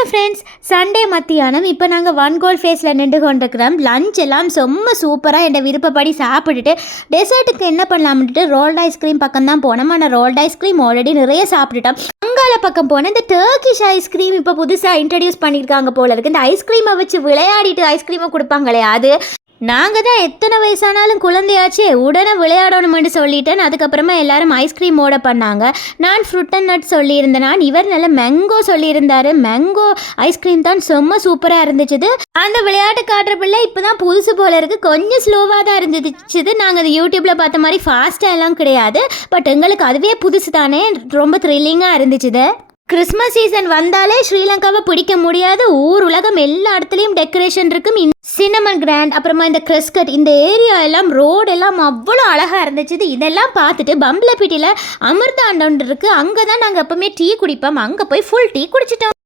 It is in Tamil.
ஹலோ ஃப்ரெண்ட்ஸ், சண்டே மத்தியானம் இப்போ நாங்கள் ஒன் கோல் ஃபேஸில் நின்று கொண்டிருக்கிறோம். லஞ்ச் எல்லாம் செம்ம சூப்பராக என் விருப்பப்படி சாப்பிட்டுட்டு டெசர்ட்டுக்கு என்ன பண்ணலாம்னுட்டு ரோல்டு ஐஸ்கிரீம் பக்கம் தான் போனோம். ஆனால் ரோல்டு ஐஸ்கிரீம் ஆல்ரெடி நிறைய சாப்பிட்டுட்டோம். அங்கால பக்கம் போனால் இந்த டர்க்கிஷ் ஐஸ்கிரீம் இப்போ புதுசாக இன்ட்ரடியூஸ் பண்ணியிருக்காங்க போல இருக்குது. இந்த ஐஸ்கிரீமை வச்சு விளையாடிட்டு ஐஸ்கிரீமை கொடுப்பாங்களே, அது நாங்கள் தான் எத்தனை வயசானாலும் குழந்தையாச்சே உடனே விளையாடணும்னு சொல்லிட்டேன். அதுக்கப்புறமா எல்லாரும் ஐஸ்கிரீம் ஓட பண்ணாங்க. நான் ஃப்ரூட் அண்ட் நட் சொல்லியிருந்தேன். இவர் நல்ல மேங்கோ சொல்லியிருந்தார். மேங்கோ ஐஸ்கிரீம் தான் செம்ம சூப்பராக இருந்துச்சு. அந்த விளையாட்டு காட்டுற பிள்ளை இப்போ தான் புதுசு போல இருக்குது. கொஞ்சம் ஸ்லோவாக தான் இருந்துச்சு. நாங்கள் அது யூடியூப்பில் பார்த்த மாதிரி ஃபாஸ்ட்டாக எல்லாம் கிடையாது. பட் எங்களுக்கு அதுவே புதுசு தானே, ரொம்ப த்ரில்லிங்காக இருந்துச்சு. கிறிஸ்மஸ் சீசன் வந்தாலே ஸ்ரீலங்காவை பிடிக்க முடியாது. ஊர் உலகம் எல்லா இடத்துலையும் டெக்கரேஷன் இருக்கும். சின்னமன் கிராண்ட், அப்புறமா இந்த கிறிஸ்கட், இந்த ஏரியா எல்லாம் ரோடு எல்லாம் அவ்வளோ அழகாக இருந்துச்சு. இதெல்லாம் பார்த்துட்டு பம்பலப்பிட்டியில் அமிர்தாண்டம் இருக்குது. அங்கே தான் நாங்கள் எப்பவுமே டீ குடிப்போம். அங்கே போய் ஃபுல் டீ குடிச்சிட்டோம்.